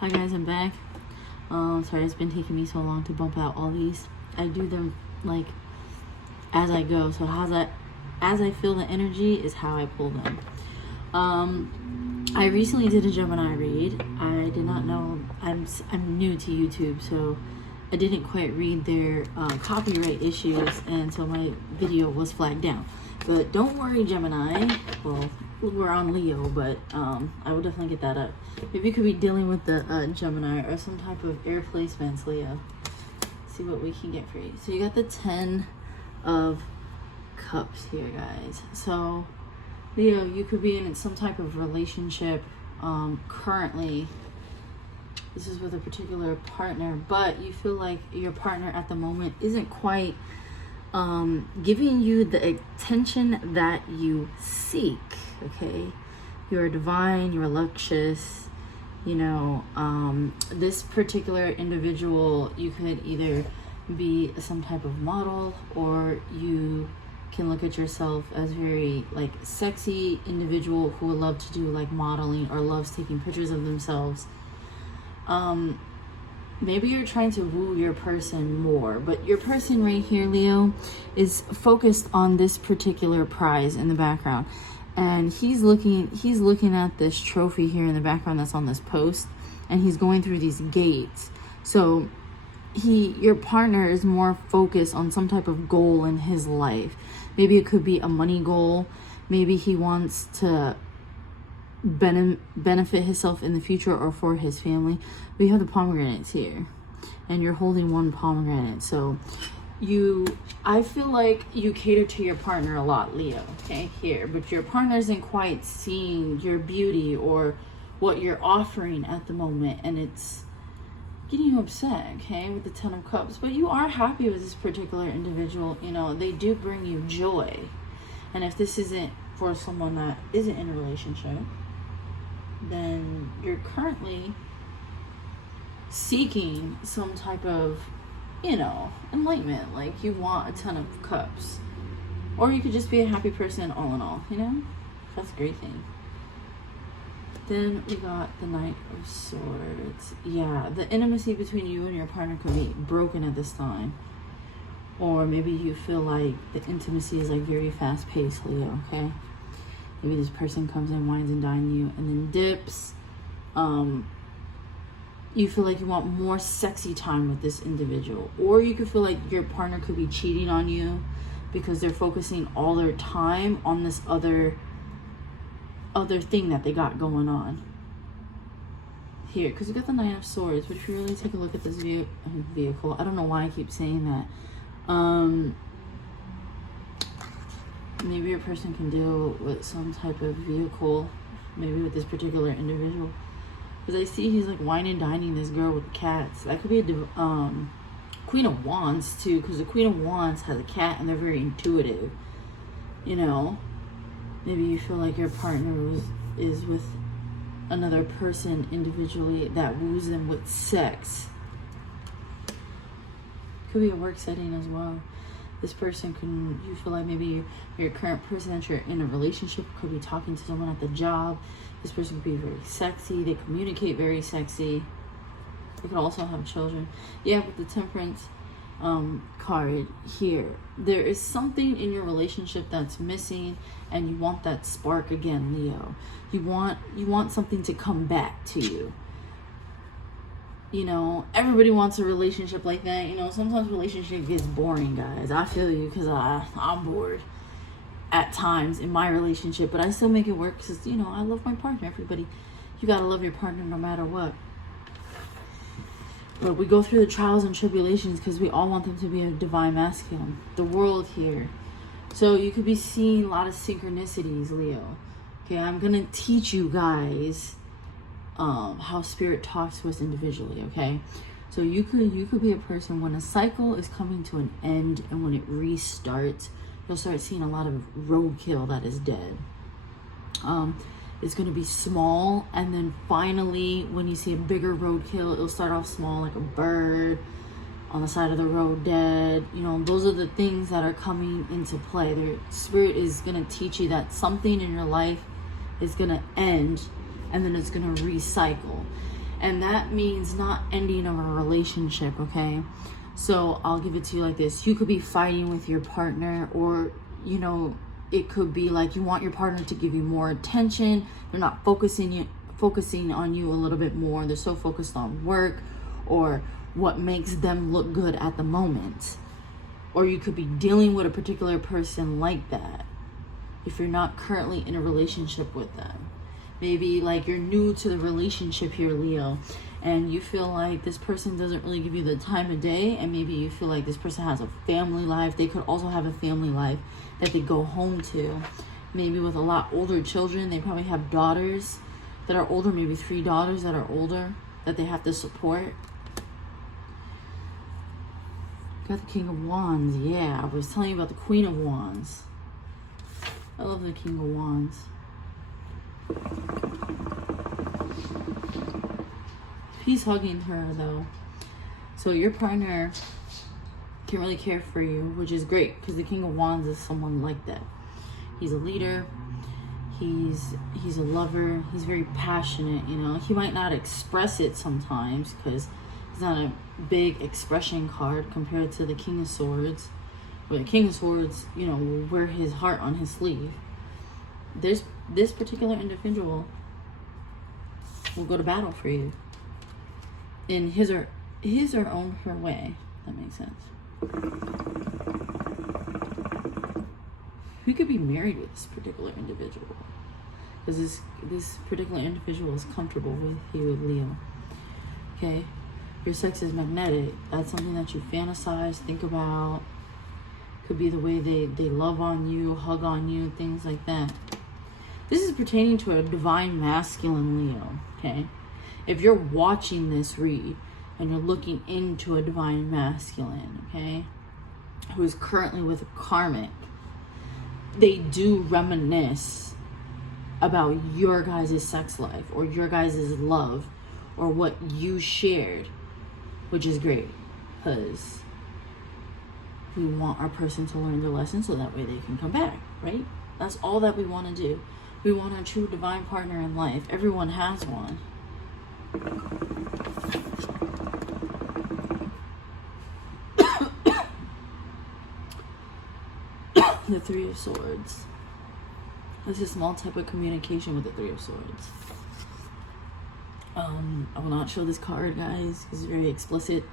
Hi guys, I'm back. Sorry it's been taking me so long to bump out all these. I do them like as I go, so as I feel the energy is how I pull them. I recently did a Gemini read. I did not know, I'm new to YouTube, so I didn't quite read their copyright issues, and so my video was flagged down. But don't worry, Gemini. Well, we're on Leo, but I will definitely get that up. Maybe you could be dealing with the Gemini or some type of air placements, Leo. See what we can get for you. So you got the 10 of Cups here, guys. So Leo, you could be in some type of relationship currently. This is with a particular partner, but you feel like your partner at the moment isn't quite giving you the attention that you seek. Okay, you're divine, you're luscious, you know. This particular individual, you could either be some type of model, or you can look at yourself as very like sexy individual who would love to do like modeling or loves taking pictures of themselves. Maybe you're trying to woo your person more, but your person right here, Leo, is focused on this particular prize in the background. And he's looking at this trophy here in the background that's on this post, and he's going through these gates. So your partner is more focused on some type of goal in his life. Maybe it could be a money goal. Maybe he wants to benefit himself in the future or for his family. We have the pomegranates here, and you're holding one pomegranate. So I feel like you cater to your partner a lot, Leo, okay, here, but your partner isn't quite seeing your beauty or what you're offering at the moment, and it's getting you upset, okay, with the 10 of Cups. But you are happy with this particular individual. You know, they do bring you joy. And if this isn't for someone that isn't in a relationship, then you're currently seeking some type of, you know, enlightenment. Like you want a 10 of Cups, or you could just be a happy person all in all, you know. That's a great thing. Then we got the Knight of Swords. Yeah, the intimacy between you and your partner could be broken at this time, or maybe you feel like the intimacy is like very fast paced, Leo, okay. Maybe this person comes in, wines and dines you, and then dips. You feel like you want more sexy time with this individual. Or you could feel like your partner could be cheating on you because they're focusing all their time on this other thing that they got going on. Here, because you got the Knight of Swords, but if you really take a look at this vehicle, I don't know why I keep saying that. Maybe your person can deal with some type of vehicle, maybe with this particular individual. Because I see he's like wine and dining this girl with cats. That could be a Queen of Wands too, because the Queen of Wands has a cat and they're very intuitive. You know, maybe you feel like your partner is with another person individually that woos them with sex. Could be a work setting as well. This person you feel like maybe your current person that you're in a relationship could be talking to someone at the job. This person could be very sexy. They communicate very sexy. They could also have children. Yeah, with the Temperance card here, there is something in your relationship that's missing, and you want that spark again, Leo. You want something to come back to you. You know, everybody wants a relationship like that. You know, sometimes relationship gets boring, guys. I feel you, because I'm bored at times in my relationship, but I still make it work because, you know, I love my partner. Everybody, you gotta love your partner no matter what. But we go through the trials and tribulations because we all want them to be a divine masculine. The World here. So you could be seeing a lot of synchronicities, Leo. Okay, I'm gonna teach you guys how spirit talks to us individually, okay? So you could be a person when a cycle is coming to an end, and when it restarts, you'll start seeing a lot of roadkill that is dead. It's going to be small, and then finally when you see a bigger roadkill, it'll start off small, like a bird on the side of the road dead. You know, those are the things that are coming into play. Their spirit is going to teach you that something in your life is going to end, and then it's going to recycle. And that means not ending of a relationship, okay? So I'll give it to you like this. You could be fighting with your partner, or, you know, it could be like you want your partner to give you more attention. They're not focusing on you a little bit more. They're so focused on work or what makes them look good at the moment. Or you could be dealing with a particular person like that if you're not currently in a relationship with them. Maybe like you're new to the relationship here, Leo, and you feel like this person doesn't really give you the time of day, and maybe you feel like this person has a family life. They could also have a family life that they go home to. Maybe with a lot older children. They probably have daughters that are older, maybe 3 daughters that are older that they have to support. Got the King of Wands. Yeah, I was telling you about the Queen of Wands. I love the King of Wands. He's hugging her though. So your partner can really care for you, which is great, because the King of Wands is someone like that. He's a leader. He's a lover. He's very passionate, you know. He might not express it sometimes because he's not a big expression card compared to the King of Swords. Where the King of Swords, you know, will wear his heart on his sleeve. This particular individual will go to battle for you in his or her way. That makes sense. You could be married with this particular individual because this particular individual is comfortable with you, Leo. Okay, your sex is magnetic. That's something that you fantasize, think about. Could be the way they love on you, hug on you, things like that. This is pertaining to a divine masculine Leo, okay? If you're watching this read and you're looking into a divine masculine, okay, who is currently with a karmic, they do reminisce about your guys' sex life or your guys' love or what you shared, which is great because we want our person to learn their lesson so that way they can come back, right? That's all that we want to do. We want a true divine partner in life. Everyone has one. The Three of Swords. This is a small type of communication with the Three of Swords. I will not show this card, guys, because it's very explicit.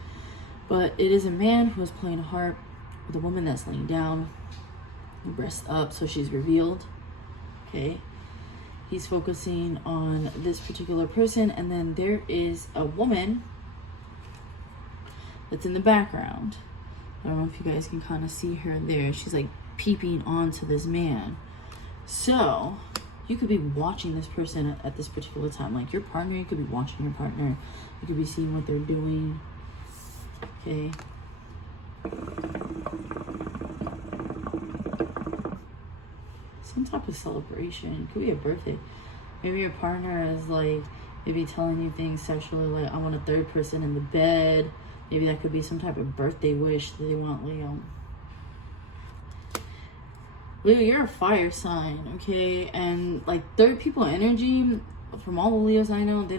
But it is a man who is playing a harp with a woman that's laying down, breast up, so she's revealed. Okay. He's focusing on this particular person, and then there is a woman that's in the background. I don't know if you guys can kind of see her there. She's like peeping onto this man. So you could be watching this person at this particular time. Like your partner, you could be watching your partner. You could be seeing what they're doing. Okay. Some type of celebration. It could be a birthday. Maybe your partner is like maybe telling you things sexually, like I want a third person in the bed. Maybe that could be some type of birthday wish that they want, Leo. Leo, you're a fire sign, okay? And like third people energy, from all the Leos I know, they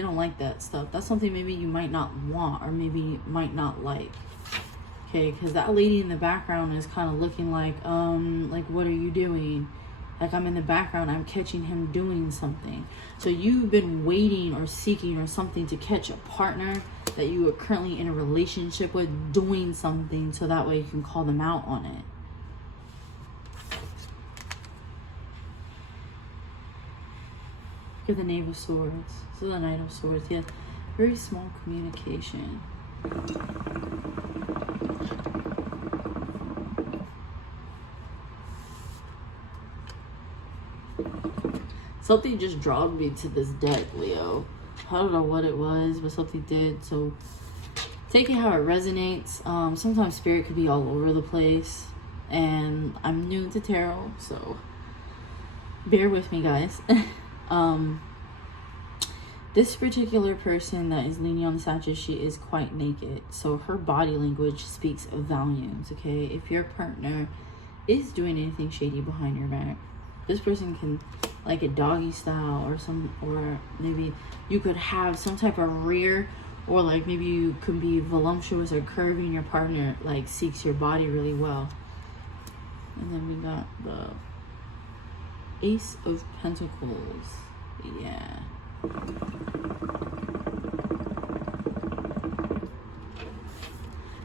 don't like that stuff. That's something maybe you might not want or maybe might not like. Okay, because that lady in the background is kind of looking like what are you doing? Like I'm in the background, I'm catching him doing something. So you've been waiting or seeking or something to catch a partner that you are currently in a relationship with doing something, so that way you can call them out on it. Look at the Knave of Swords. This is the Knight of Swords. Yeah, very small communication. Something just dragged me to this deck, Leo. I don't know what it was, but something did. So take it how it resonates. Sometimes spirit could be all over the place. And I'm new to tarot, so bear with me, guys. This particular person that is leaning on the statue, she is quite naked. So her body language speaks volumes, okay? If your partner is doing anything shady behind your back, This person can like a doggy style or maybe you could have some type of rear, or like maybe you could be voluptuous or curvy and your partner like seeks your body really well. And then we got the Ace of Pentacles. Yeah.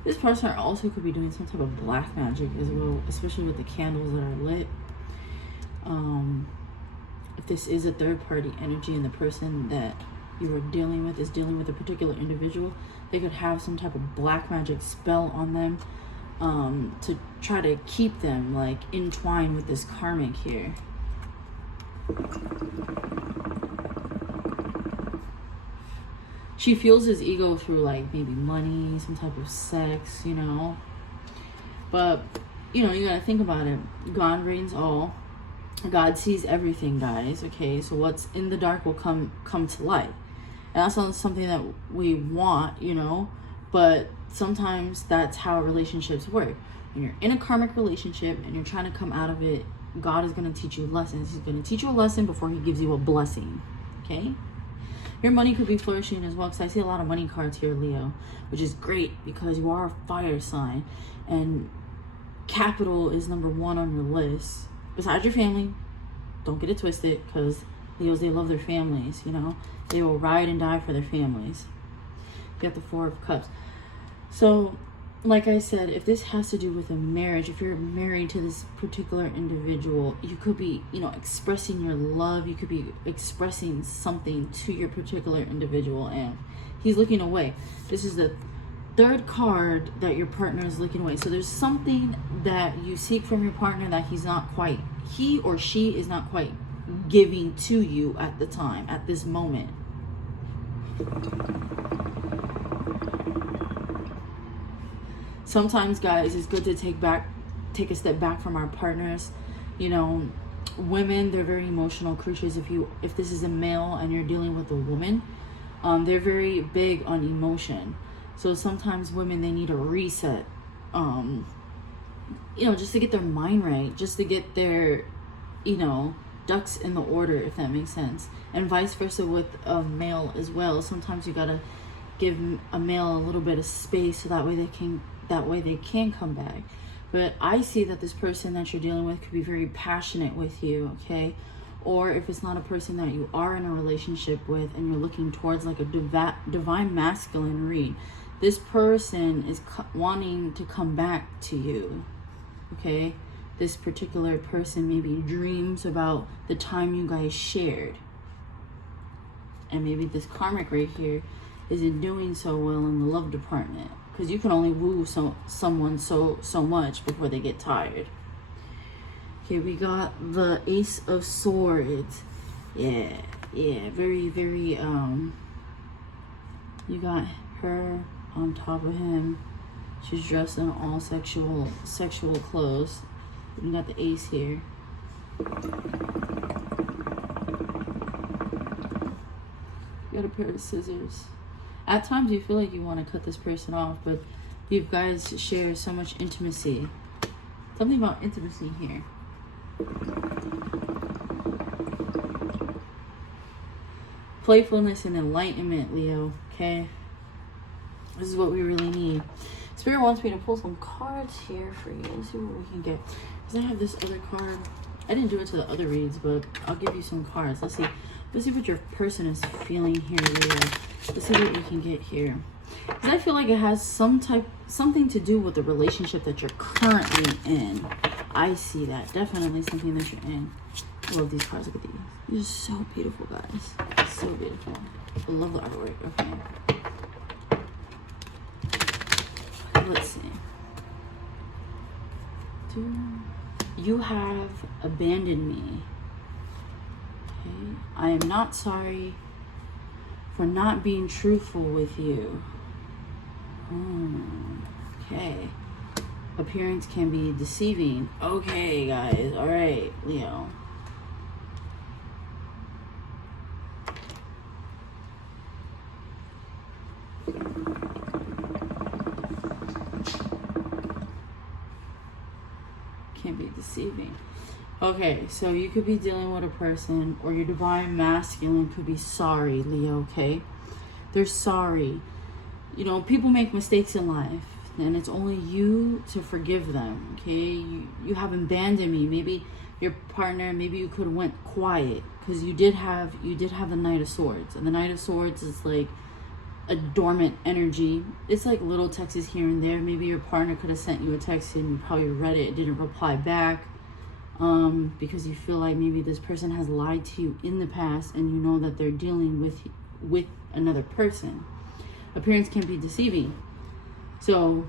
This person also could be doing some type of black magic as well, especially with the candles that are lit. If this is a third party energy and the person that you are dealing with is dealing with a particular individual, they could have some type of black magic spell on them to try to keep them like entwined with this karmic here. She fuels his ego through like maybe money, some type of sex, you know. But, you know, you gotta think about it. God reigns all. God sees everything, guys, okay? So what's in the dark will come to light. And that's not something that we want, you know. But sometimes that's how relationships work. When you're in a karmic relationship and you're trying to come out of it, God is going to teach you lessons. He's going to teach you a lesson before he gives you a blessing, okay? Your money could be flourishing as well, because I see a lot of money cards here, Leo, which is great because you are a fire sign. And capital is number 1 on your list. Besides your family, don't get it twisted, because Leos, they love their families, you know. They will ride and die for their families. You got the 4 of Cups. So, like I said, if this has to do with a marriage, if you're married to this particular individual, you could be, you know, expressing your love. You could be expressing something to your particular individual, and he's looking away. This is the 3rd card that your partner is looking away. So there's something that you seek from your partner that he or she is not quite giving to you at the time, at this moment. Sometimes, guys, it's good to take a step back from our partners. You know, women, they're very emotional creatures. If this is a male and you're dealing with a woman, they're very big on emotion. So sometimes women, they need a reset, you know, just to get their mind right, just to get their, you know, ducks in the order, if that makes sense. And vice versa with a male as well. Sometimes you gotta give a male a little bit of space so that way they can come back. But I see that this person that you're dealing with could be very passionate with you, okay? Or if it's not a person that you are in a relationship with and you're looking towards like a divine masculine read, this person is wanting to come back to you, okay? This particular person maybe dreams about the time you guys shared. And maybe this karmic right here isn't doing so well in the love department, because you can only woo someone so much before they get tired. Okay, we got the Ace of Swords. Yeah, very, very, you got her on top of him. She's dressed in all sexual clothes. You got the Ace here. You got a pair of scissors. At times you feel like you want to cut this person off, but you guys share so much intimacy. Something about intimacy here. Playfulness and enlightenment, Leo, okay? This is what we really need. Spirit wants me to pull some cards here for you. Let's see what we can get. Because I have this other card. I didn't do it to the other reads, but I'll give you some cards. Let's see what your person is feeling here, Leo. Let's see what we can get here. Because I feel like it has something to do with the relationship that you're currently in. I see that. Definitely something that you're in. I love these cards. Look at these. These are so beautiful, guys. So beautiful. I love the artwork. Okay. Let's see. You have abandoned me. Okay. I am not sorry for not being truthful with you. Okay. Appearance can be deceiving. Okay, guys. All right, Leo. Can be deceiving. Okay, so you could be dealing with a person, or your divine masculine could be sorry, Leo, okay? They're sorry. You know, people make mistakes in life, and it's only you to forgive them, okay? You have abandoned me. Maybe your partner, maybe you could have went quiet, because you did have the Knight of Swords, and the Knight of Swords is like a dormant energy. It's like little texts here and there. Maybe your partner could have sent you a text and you probably read it, didn't reply back, because you feel like maybe this person has lied to you in the past, and you know that they're dealing with another person. Appearance can be deceiving. So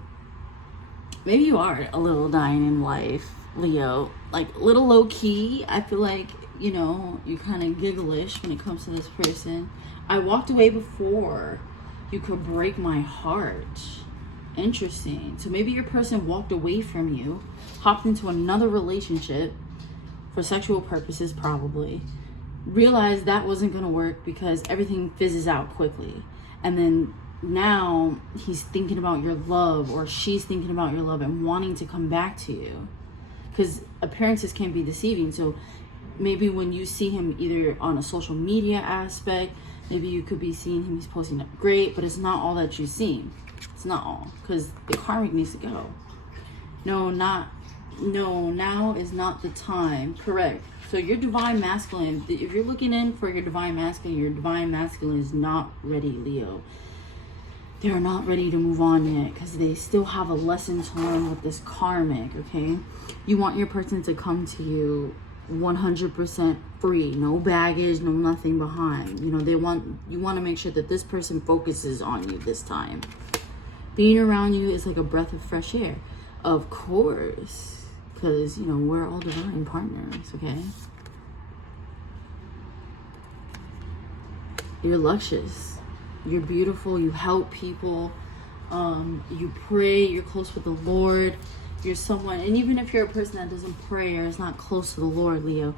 maybe you are a little dying in life, Leo, like a little low key. I feel like, you know, you kind of gigglish when it comes to this person. I walked away before you could break my heart. Interesting. So maybe your person walked away from you, hopped into another relationship for sexual purposes, probably realized that wasn't going to work because everything fizzes out quickly, and then now he's thinking about your love, or she's thinking about your love and wanting to come back to you, because appearances can be deceiving. So maybe when you see him either on a social media aspect, maybe you could be seeing him, he's posting up great, but it's not all that you've seen. It's not all, because the karmic needs to go. No, now is not the time. Correct. So your divine masculine, if you're looking in for your divine masculine is not ready, Leo. They are not ready to move on yet, because they still have a lesson to learn with this karmic, okay? You want your person to come to you 100% free, no baggage, no nothing behind. You know, you want to make sure that this person focuses on you this time. Being around you is like a breath of fresh air, of course, because, you know, we're all divine partners, okay? You're luscious. You're beautiful. You help people. You pray. You're close with the Lord. You're someone, and even if you're a person that doesn't pray or is not close to the Lord, Leo,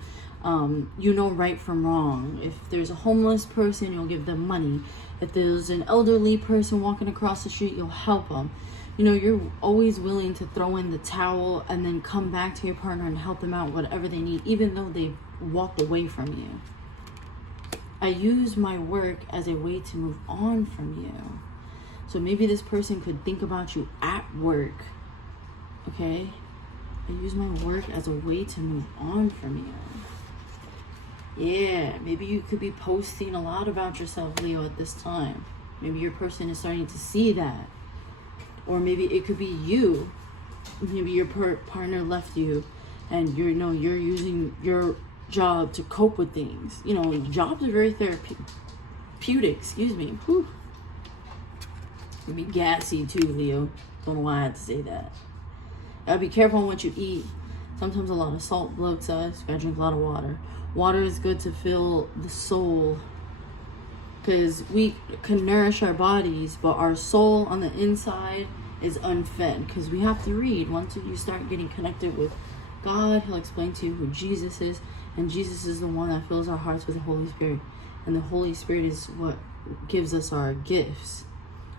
you know right from wrong. If there's a homeless person, you'll give them money. If there's an elderly person walking across the street, you'll help them. You know, you're always willing to throw in the towel and then come back to your partner and help them out, whatever they need, even though they've walked away from you. I use my work as a way to move on from you. So maybe this person could think about you at work, okay? I use my work as a way to move on from you. Yeah, maybe you could be posting a lot about yourself, Leo, at this time. Maybe your person is starting to see that. Or maybe it could be you. Maybe your partner left you, and you're using your job to cope with things. You know, jobs are very therapeutic. Excuse me. Whew. You'd be gassy too, Leo. Don't know why I had to say that. Gotta be careful on what you eat. Sometimes a lot of salt bloats us. Gotta drink a lot of water. Water is good to fill the soul, because we can nourish our bodies, but our soul on the inside is unfed, because we have to read. Once you start getting connected with God, he'll explain to you who Jesus is, and Jesus is the one that fills our hearts with the Holy Spirit, and the Holy Spirit is what gives us our gifts.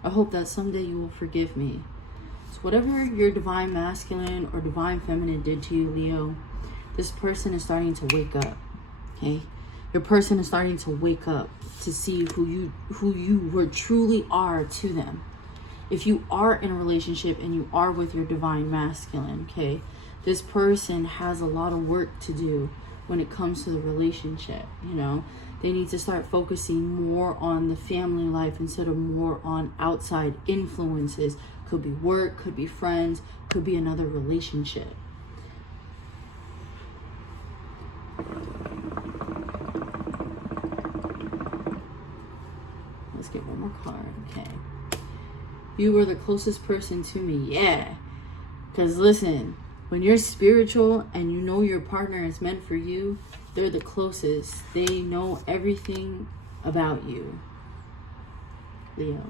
I hope that someday you will forgive me. So whatever your divine masculine or divine feminine did to you, Leo, this person is starting to wake up, okay? Your person is starting to wake up to see who you truly are to them. If you are in a relationship and you are with your divine masculine, okay, this person has a lot of work to do when it comes to the relationship. You know, they need to start focusing more on the family life instead of more on outside influences. Could be work, could be friends, could be another relationship. Let's get one more card. Okay. You were the closest person to me. Yeah. Because listen, when you're spiritual and you know your partner is meant for you, they're the closest. They know everything about you, Leo.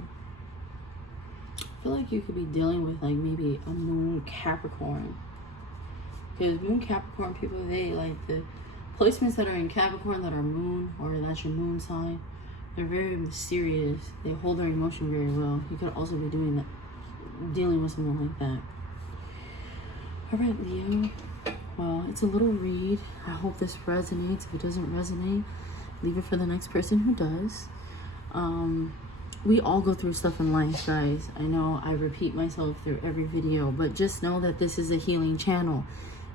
I feel like you could be dealing with like maybe a moon Capricorn. Because moon Capricorn people, they like the placements that are in Capricorn that are moon, or that's your moon sign. They're very mysterious. They hold their emotion very well. You could also be doing that, dealing with someone like that. All right, Leo. Well, it's a little read. I hope this resonates. If it doesn't resonate, leave it for the next person who does. We all go through stuff in life, guys. I know I repeat myself through every video, but just know that this is a healing channel,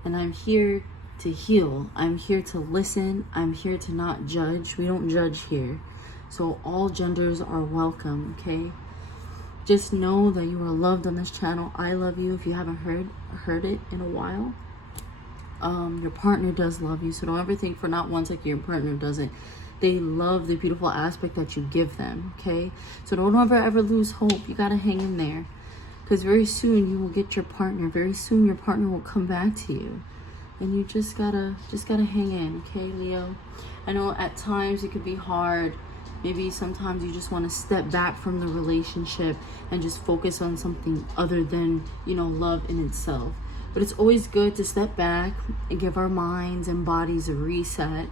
and I'm here to heal. I'm here to listen. I'm here to not judge. We don't judge here. So all genders are welcome, okay? Just know that you are loved on this channel. I love you if you haven't heard it in a while. Your partner does love you, so don't ever think for not one second your partner doesn't. They love the beautiful aspect that you give them, okay? So don't ever lose hope. You gotta hang in there, because very soon you will get your partner. Very soon your partner will come back to you, and you just gotta hang in, okay, Leo? I know at times it could be hard. Maybe sometimes you just want to step back from the relationship and just focus on something other than, you know, love in itself. But it's always good to step back and give our minds and bodies a reset,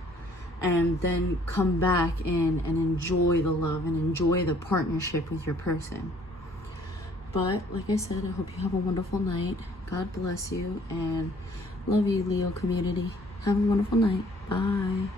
and then come back in and enjoy the love and enjoy the partnership with your person. But like I said, I hope you have a wonderful night. God bless you, and love you, Leo community. Have a wonderful night. Bye.